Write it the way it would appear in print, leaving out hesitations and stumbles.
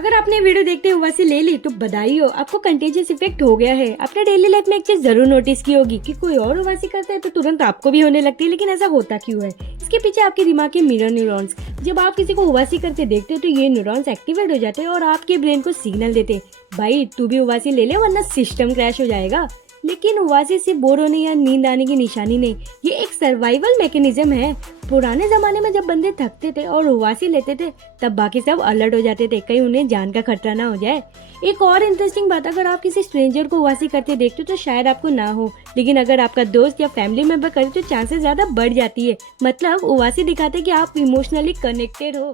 अगर आपने वीडियो देखते हुए उबासी ले ली तो बधाई हो, आपको कंटेजियस इफेक्ट हो गया है। आपने डेली लाइफ में एक चीज जरूर नोटिस की होगी कि कोई और उबासी करता है तो तुरंत आपको भी होने लगती है, लेकिन ऐसा होता क्यों है? इसके पीछे आपके दिमाग के मिरर न्यूरॉन्स, जब आप किसी को उबासी करते देखते हो तो ये न्यूरॉन्स एक्टिवेट हो जाते हैं और आपके ब्रेन को सिग्नल देते हैं, भाई तू भी उबासी ले ले वरना सिस्टम क्रैश हो जाएगा। लेकिन उबासी सिर्फ बोर होने या नींद आने की निशानी नहीं, ये एक सर्वाइवल मैकेनिज्म है। पुराने जमाने में जब बंदे थकते थे और उबासी लेते थे तब बाकी सब अलर्ट हो जाते थे, कहीं उन्हें जान का खतरा ना हो जाए। एक और इंटरेस्टिंग बात, अगर आप किसी स्ट्रेंजर को उबासी करते देखते हो तो शायद आपको ना हो, लेकिन अगर आपका दोस्त या फैमिली मेंबर करे तो चांसेस ज्यादा बढ़ जाती है। मतलब उबासी दिखाते कि आप इमोशनली कनेक्टेड हो।